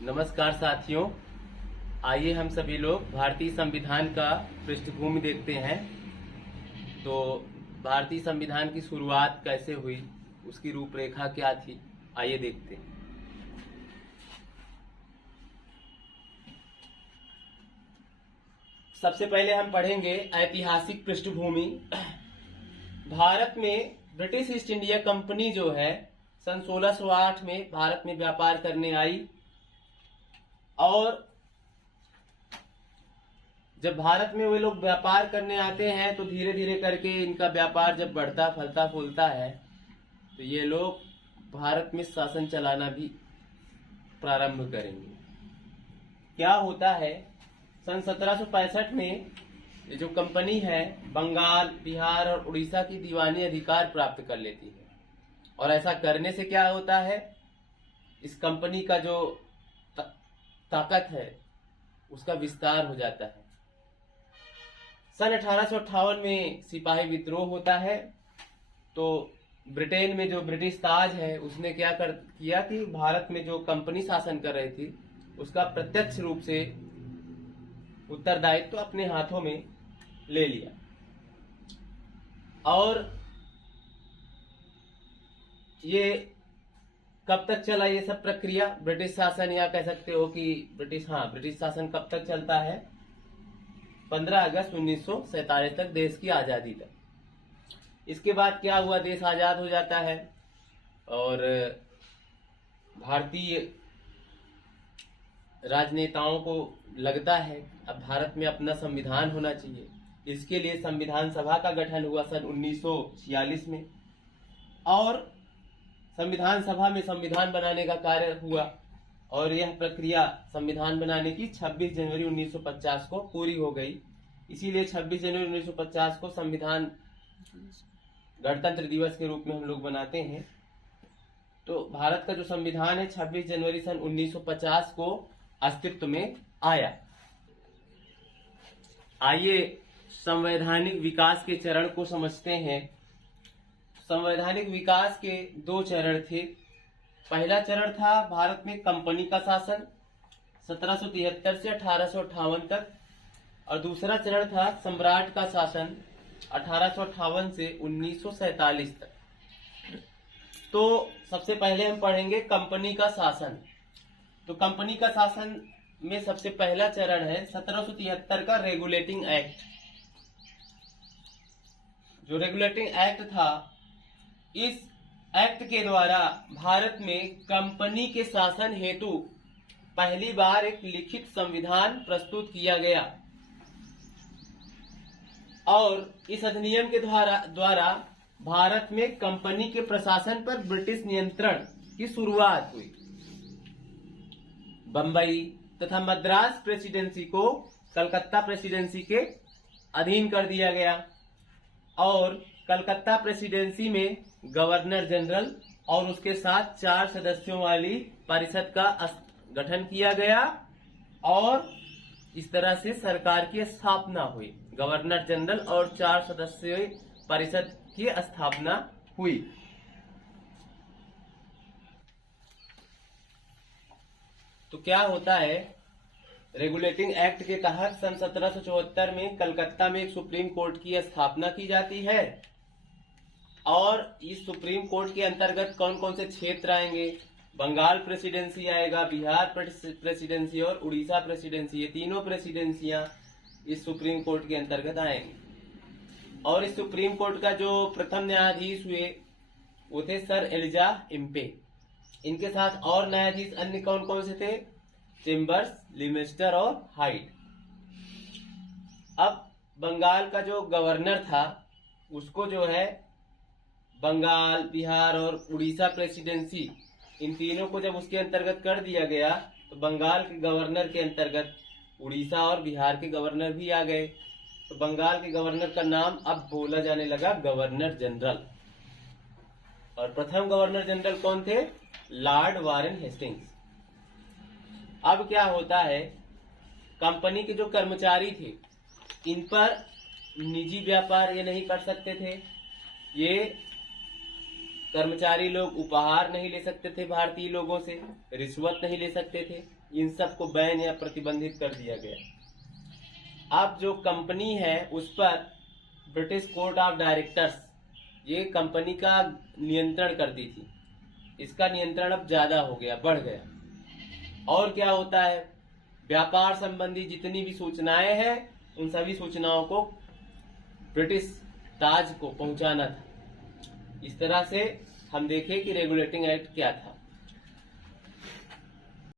नमस्कार साथियों, आइए हम सभी लोग भारतीय संविधान का पृष्ठभूमि देखते हैं। तो भारतीय संविधान की शुरुआत कैसे हुई, उसकी रूपरेखा क्या थी, आइए देखते हैं। सबसे पहले हम पढ़ेंगे ऐतिहासिक पृष्ठभूमि। भारत में ब्रिटिश ईस्ट इंडिया कंपनी जो है सन 1608 में भारत में व्यापार करने आई, और जब भारत में वे लोग व्यापार करने आते हैं तो धीरे धीरे करके इनका व्यापार जब बढ़ता फलता फूलता है तो ये लोग भारत में शासन चलाना भी प्रारंभ करेंगे। क्या होता है, सन 1765 में ये जो कंपनी है बंगाल, बिहार और उड़ीसा की दीवानी अधिकार प्राप्त कर लेती है, और ऐसा करने से क्या होता है, इस कंपनी का जो ताकत है उसका विस्तार हो जाता है। सन 1858 में सिपाही विद्रोह होता है, तो ब्रिटेन में जो ब्रिटिश ताज है उसने क्या किया कि भारत में जो कंपनी शासन कर रही थी उसका प्रत्यक्ष रूप से उत्तरदायित्व तो अपने हाथों में ले लिया। और ये कब तक चला ये सब प्रक्रिया, ब्रिटिश शासन, या कह सकते हो कि ब्रिटिश शासन कब तक चलता है, 15 अगस्त 1947 तक, देश की आजादी तक। इसके बाद क्या हुआ, देश आजाद हो जाता है और भारतीय राजनेताओं को लगता है अब भारत में अपना संविधान होना चाहिए। इसके लिए संविधान सभा का गठन हुआ सन 1946 में, और संविधान सभा में संविधान बनाने का कार्य हुआ, और यह प्रक्रिया संविधान बनाने की 26 जनवरी 1950 को पूरी हो गई। इसीलिए 26 जनवरी 1950 को संविधान गणतंत्र दिवस के रूप में हम लोग बनाते हैं। तो भारत का जो संविधान है 26 जनवरी सन 1950 को अस्तित्व में आया। आइए संवैधानिक विकास के चरण को समझते हैं। संवैधानिक विकास के दो चरण थे। पहला चरण था भारत में कंपनी का शासन 1773 से 1858 तक, और दूसरा चरण था सम्राट का शासन 1858 से 1947 तक। तो सबसे पहले हम पढ़ेंगे कंपनी का शासन। तो कंपनी का शासन में सबसे पहला चरण है 1773 का रेगुलेटिंग एक्ट। जो रेगुलेटिंग एक्ट था, इस एक्ट के द्वारा भारत में कंपनी के शासन हेतु पहली बार एक लिखित संविधान प्रस्तुत किया गया, और इस अधिनियम के द्वारा भारत में कंपनी के प्रशासन पर ब्रिटिश नियंत्रण की शुरुआत हुई। बंबई तथा मद्रास प्रेसिडेंसी को कलकत्ता प्रेसिडेंसी के अधीन कर दिया गया, और कलकत्ता प्रेसिडेंसी में गवर्नर जनरल और उसके साथ 4 सदस्यों वाली परिषद का गठन किया गया, और इस तरह से सरकार की स्थापना हुई। गवर्नर जनरल और 4 सदस्यीय परिषद की स्थापना हुई। तो क्या होता है, रेगुलेटिंग एक्ट के तहत सन 1774 में कलकत्ता में एक सुप्रीम कोर्ट की स्थापना की जाती है, और इस सुप्रीम कोर्ट के अंतर्गत कौन कौन से क्षेत्र आएंगे, बंगाल प्रेसिडेंसी आएगा, बिहार प्रेसिडेंसी और उड़ीसा प्रेसिडेंसी, ये तीनों प्रेसिडेंसियां इस सुप्रीम कोर्ट के अंतर्गत आएंगे। और इस सुप्रीम कोर्ट का जो प्रथम न्यायाधीश हुए वो थे सर एलिजा इम्पे। इनके साथ और न्यायाधीश अन्य कौन कौन से थे, चेम्बर्स, लिमेस्टर और हाइट। अब बंगाल का जो गवर्नर था उसको जो है बंगाल, बिहार और उड़ीसा प्रेसिडेंसी, इन तीनों को जब उसके अंतर्गत कर दिया गया तो बंगाल के गवर्नर के अंतर्गत उड़ीसा और बिहार के गवर्नर भी आ गए। तो बंगाल के गवर्नर का नाम अब बोला जाने लगा गवर्नर जनरल, और प्रथम गवर्नर जनरल कौन थे, लॉर्ड वारेन हेस्टिंग्स। अब क्या होता है, कंपनी के जो कर्मचारी थे इन पर निजी व्यापार ये नहीं कर सकते थे, ये कर्मचारी लोग उपहार नहीं ले सकते थे भारतीय लोगों से, रिश्वत नहीं ले सकते थे, इन सब को बैन या प्रतिबंधित कर दिया गया। अब जो कंपनी है उस पर ब्रिटिश कोर्ट ऑफ डायरेक्टर्स ये कंपनी का नियंत्रण करती थी, इसका नियंत्रण अब ज्यादा हो गया, बढ़ गया। और क्या होता है, व्यापार संबंधी जितनी भी सूचनाएं हैं उन सभी सूचनाओं को ब्रिटिश ताज को पहुंचाना था। इस तरह से हम देखें कि रेगुलेटिंग एक्ट क्या था।